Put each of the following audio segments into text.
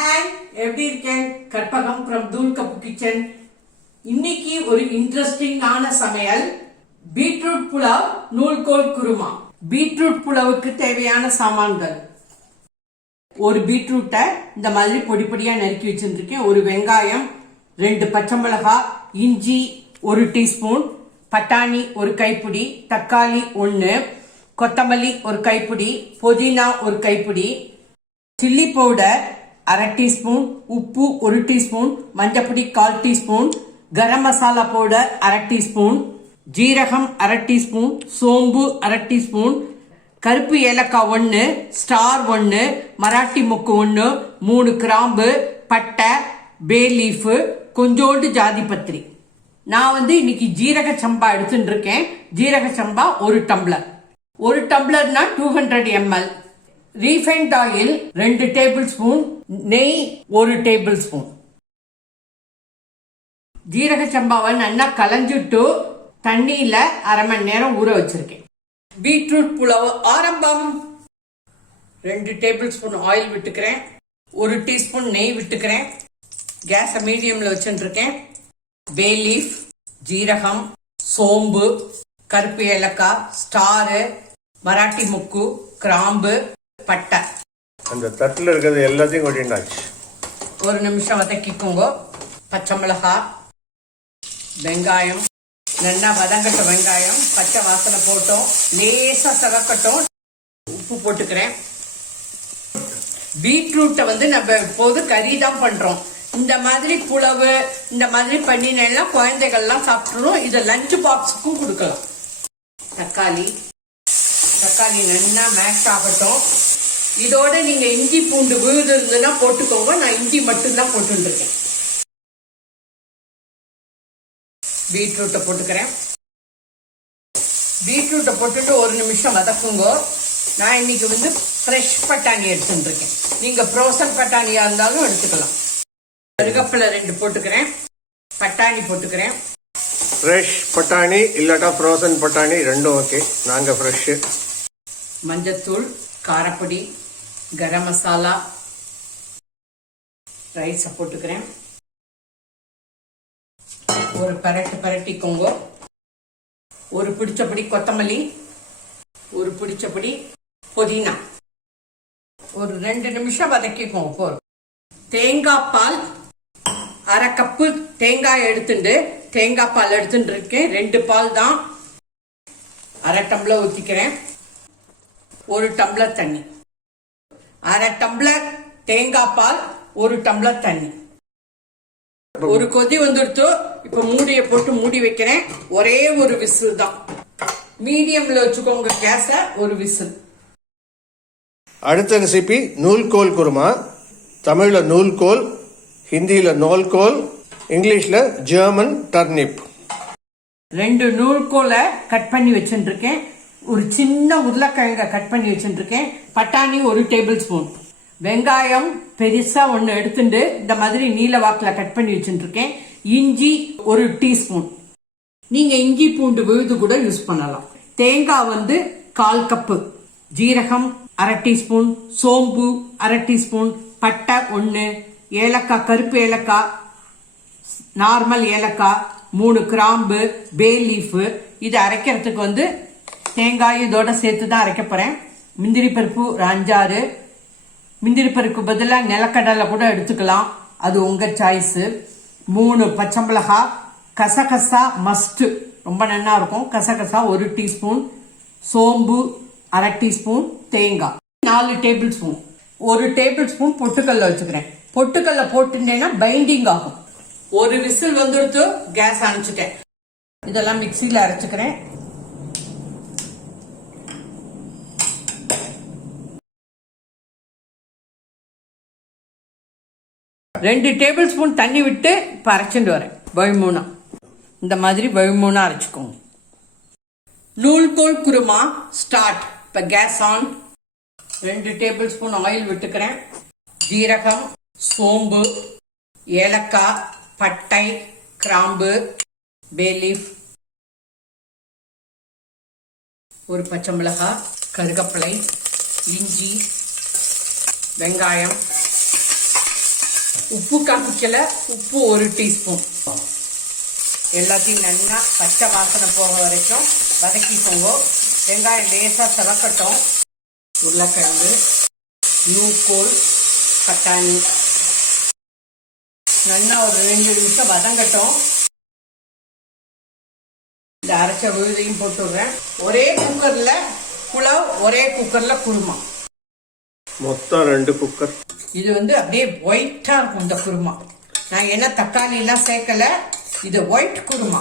Hi எப்படி இருக்கேன்? Karpagam from தூல் cup kitchen இன்னைக்கு ஒரு இன்ட்ரெஸ்டிங்கான சமையல். பீட்ரூட் புலாவ் நூல்கோல் குருமா. பீட்ரூட் புலாவுக்கு தேவையான சாமான்கள். ஒரு பீட்ரூட்டை இந்த மாதிரி பொடி பொடியாக நறுக்கி வச்சுருக்கேன் ஒரு வெங்காயம் ரெண்டு பச்சை மிளகாய் இஞ்சி ஒரு டீஸ்பூன் பட்டாணி ஒரு கைப்பிடி தக்காளி ஒன்று கொத்தமல்லி ஒரு கைப்பிடி புதினா ஒரு கைப்பிடி சில்லி பவுடர் அரை டீஸ்பூன் உப்பு ஒரு டீஸ்பூன் மஞ்சப்பொடி கால் டீஸ்பூன் கரம் மசாலா பவுடர் அரை டீஸ்பூன் ஜீரகம் அரை டீஸ்பூன் சோம்பு அரை டீஸ்பூன் கருப்பு ஏலக்காய் ஒன்று ஸ்டார் ஒன்று மராட்டி மொக்கு ஒன்று மூணு கிராம்பு பட்டை பே லீஃபு கொஞ்சோண்டு ஜாதி பத்திரி. நான் வந்து இன்னைக்கு ஜீரக சம்பா எடுத்துட்டு இருக்கேன். ஜீரக சம்பா ஒரு டம்ளர். ஒரு டம்ளர்னா two hundred ML refined oil ரெண்டு டேபிள் ஸ்பூன் நெய் ஒரு டேபிள் ஸ்பூன். ஜீரக சம்பாவை நல்லா கலைஞ்சிட்டு தண்ணியில அரை மணி நேரம் ஊற வச்சிருக்கேன். பீட்ரூட் புலாவ் ஆரம்பம். ரெண்டு டேபிள் ஸ்பூன் ஆயில் விட்டுக்கிறேன். ஒரு டீஸ்பூன் நெய் விட்டுக்கிறேன். கேஸை மீடியம்ல வச்சுருக்கேன் பே லீஃப் ஜீரகம் சோம்பு கருப்பு ஏலக்காய் ஸ்டாரு மராட்டி முக்கு கிராம்பு பட்டை. அந்த தட்டில் இருக்கிறது எல்லாத்தையும் கொட்டினாச்சு. ஒரு நிமிஷம் வதக்கிக்கோங்க. பச்சை மிளகா வெங்காயம் நல்லா வதங்கட்ட வெங்காயம் பச்சை வாசனை போட்டோம். லேசா சதக்கட்டும் உப்பு போட்டுக்கிறேன். பீட்ரூட்டை வந்து நம்ம இப்போது கறி தான் பண்றோம். இந்த மாதிரி புலவு இந்த மாதிரி பண்ணினெல்லாம் குழந்தைகள்லாம் சாப்பிட்றோம். இதை லஞ்ச் பாக்ஸுக்கும் கொடுக்கலாம். தக்காளி. தக்காளி நல்லா மேஷ் ஆகட்டும். இதோட நீங்க இஞ்சி பூண்டு விழுது இருந்ததுன்னா போட்டுக்கோங்க. நான் இஞ்சி மட்டும்தான் போட்டுருக்கேன் பீட்ரூட்டை போட்டுக்கிறேன். பீட்ரூட்டை போட்டுட்டு ஒரு நிமிஷம் வதக்குங்க. நான் இன்னைக்கு வந்து ஃப்ரெஷ் பட்டாணி எடுத்துருக்கேன் நீங்க ஃப்ரோசன் பட்டாணியா இருந்தாலும் எடுத்துக்கலாம். கருகப்பிலை ரெண்டு போட்டுக்கிறேன். பட்டாணி போட்டுக்கிறேன். ஃப்ரெஷ் பட்டாணி இல்லாட்டா ஃப்ரோசன் பட்டாணி ரெண்டும் ஓகே நாங்கள் ஃப்ரெஷ்ஷு மஞ்சத்தூள் காரப்பொடி கரம் மசாலா ரைஸை போட்டுக்கிறேன். ஒரு பரட்டு பரட்டிக்கோங்க ஒரு பிடிச்சபடி கொத்தமல்லி ஒரு பிடிச்சபடி புதினா. ஒரு ரெண்டு நிமிஷம் வதக்கிக்கோங்க போதும். தேங்காய் பால் அரை கப்பு தேங்காய் எடுத்துட்டு தேங்காய் பால் எடுத்துட்டு இருக்கேன். ரெண்டு பால் தான். அரை டம்ளர் ஊற்றிக்கிறேன் ஒரு டம்ளர் தண்ணி. அரை டம்ளர் தேங்காய் பால் ஒரு டம்ளர் தண்ணி. ஒரு கொதி வந்துடுத்து இப்ப மூடியை போட்டு மூடி வைக்கிறேன். ஒரே ஒரு விசில் தான். மீடியம்ல வச்சுக்கோங்க கேஸ ஒரு விசில். அடுத்த ரெசிபி நூல்கோல் குருமா. தமிழில் நூல்கோல் ஹிந்தியில் நோல்கோல் இங்கிலீஷில் ஜெர்மன் டர்னிப் ரெண்டு நூல்கோலை கட் பண்ணி வச்சுருக்கேன் ஒரு சின்ன உருளைக்கிழங்க கட் பண்ணி வச்சுருக்கேன் பட்டாணி ஒரு டேபிள் ஸ்பூன் வெங்காயம் பெருசா ஒன்று எடுத்துட்டு இந்த மாதிரி நீல வாக்கில் கட் பண்ணி வச்சுருக்கேன் இஞ்சி ஒரு டீஸ்பூன் நீங்க இஞ்சி பூண்டு விழுது கூட யூஸ் பண்ணலாம். தேங்காய் வந்து கால் கப்பு. ஜீரகம் அரை டீஸ்பூன் சோம்பு அரை டீஸ்பூன் பட்டை ஒன்று ஏலக்காய் கருப்பு ஏலக்காய் நார்மல் ஏலக்காய் மூணு கிராம்பு பே லீஃபு இது அரைக்கிறதுக்கு வந்து தேங்காய் இதோட சேர்த்து தான் அரைக்க போறேன். முந்திரி பருப்பு ஒரு அஞ்சாறு. முந்திரி பருப்பு பதிலாக நிலக்கடலை கூட எடுத்துக்கலாம். அது உங்க சாய்ஸு மூணு பச்சை மிளகாய் கசகசா மஸ்ட் ரொம்ப நல்லா இருக்கும். கசகசா ஒரு டீஸ்பூன் சோம்பு அரை டீஸ்பூன் தேங்காய். நாலு டேபிள் ஸ்பூன் ஒரு டேபிள் ஸ்பூன் பொட்டுக்கல்ல வச்சுக்கிறேன். பொட்டுக்கல்ல போட்டுட்டேன்னா பைண்டிங் ஆகும். ஒரு விசில் வந்துடுத்து கேஸ் அணைச்சிட்டேன். இதெல்லாம் மிக்சியில் அரைச்சிக்கிறேன். ரெண்டு டேபிள் ஸ்பூன் தண்ணி விட்டு இப்போ அரைச்சிட்டு வரேன். வழிமூணா இந்த மாதிரி வழிமூணா அரைச்சிக்கோங்க. நூல்கோல் குருமா ஸ்டார்ட் இப்போ கேஸ் ஆன் ரெண்டு டேபிள் ஸ்பூன் ஆயில் விட்டுக்கிறேன். ஜீரகம் சோம்பு ஏலக்காய் பட்டை கிராம்பு பேலீஃப் ஒரு பச்சை மிளகாய் கருகப்பிலை இஞ்சி வெங்காயம். உப்பு காமிக்கல உப்பு ஒரு டீஸ்பூன் எல்லாத்தையும் நல்லா பச்சை வாசனை போக வரைக்கும் வதக்கிக்கோங்க வெங்காயம் லேசாக சிறக்கட்டும் உருளைக்கிழங்கு நூக்கோல் பட்டாணி நல்லா ஒரு ரெண்டு நிமிஷம் வதங்கட்டும். இந்த அரைச்ச விழுதையும் போட்டுடுறேன். ஒரே குக்கரில் புலாவ் ஒரே குக்கரில் குருமா. மொத்தம் ரெண்டு குக்கர். இது வந்து அப்படியே ஒயிட்டா இருக்கும் இந்த குருமா. நான் என்ன தக்காளி எல்லாம் சேர்க்கல இது white kurma.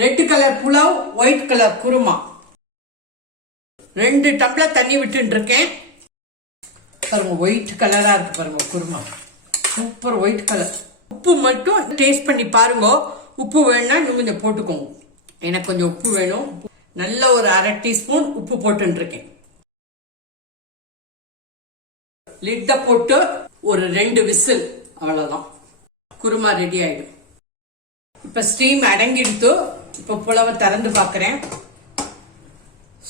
Red colour pulao white colour kurma. ரெண்டு டம்ளர் தண்ணி விட்டுட்டு இருக்கேன். பாருங்க ஒயிட் கலரா இருக்கு பாருங்க குருமா. சூப்பர் ஒயிட் கலர் உப்பு மட்டும் டேஸ்ட் பண்ணி பாருங்க. உப்பு வேணும்னா நீங்க கொஞ்சம் போட்டுக்கோங்க. எனக்கு கொஞ்சம் உப்பு வேணும். நல்ல ஒரு அரை டீஸ்பூன் உப்பு போட்டுருக்கேன் லிட்ட போட்டு ஒரு ரெண்டு விசில் அவ்வளவுதான். குருமா ரெடி ஆயிடும். இப்ப ஸ்டீம் அடங்கிடுத்து இப்ப புலவை திறந்து பார்க்குறேன்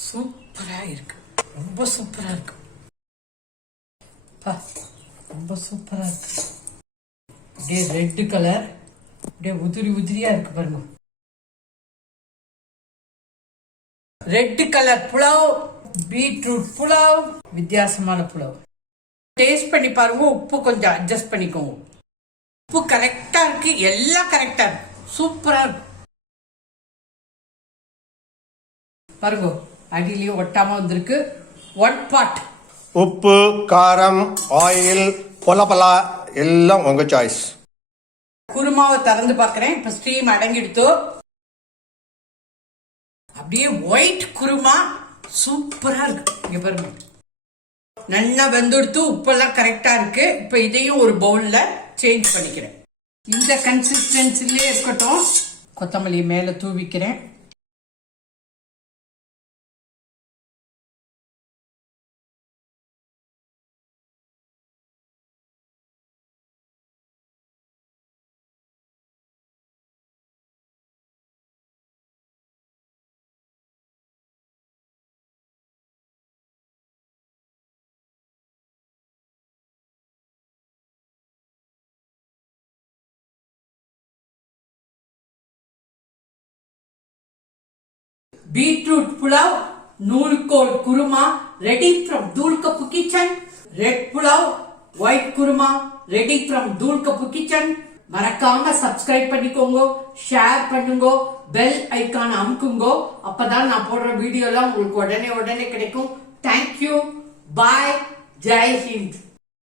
சூப்பரா இருக்கு. ரொம்ப சூப்பரா இருக்கு. ரொம்ப சூப்பரா இருக்கு. அப்படியே ரெட்டு கலர் அப்படியே உதிரி உதிரியா இருக்கு பாருங்க. Red colour pulao beetroot pulao வித்தியாசமான புலாவ். டேஸ்ட் பண்ணி பாருங்க உப்பு கொஞ்சம் அட்ஜஸ்ட் பண்ணிக்கோங்க. உப்பு கரெக்டா இருக்கு எல்லாம் கரெக்டா இருக்கு. சூப்பரா இருக்கு. பாருங்க அடியிலயும் ஒட்டாம வந்திருக்கு. ஒன் பாட் உப்பு காரம் ஆயில் பொலபலா எல்லாம் உங்க சாய்ஸ் குருமாவை திறந்து பார்க்கறேன். இப்ப ஸ்டீம் அடங்கிடுத்து. அப்படியே ஒயிட் குருமா சூப்பரா இருக்கு. இங்க பாருங்க. நல்லா வெந்துடுத்து உப்பெல்லாம் கரெக்டா இருக்கு. இப்ப இதையும் ஒரு பவுல்ல சேஞ்ச் பண்ணிக்கிறேன். இந்த கன்சிஸ்டன்சிலே இருக்கட்டும். கொத்தமல்லி மேல தூவிக்கிறேன். பீட்ரூட் புலாவ் நூல்கோல் kurma ready from தூள்கப்பு kitchen. Red pulao white kurma ready from தூள்கப்பு kitchen. மறக்காம சப்ஸ்கிரைப் பண்ணிக்கோங்க ஷேர் பண்ணுங்க பெல் ஐக்கான் அமுக்குங்க. அப்பதான் நான் போடுற வீடியோ எல்லாம் உங்களுக்கு உடனே உடனே கிடைக்கும். Thank you bye Jai Hind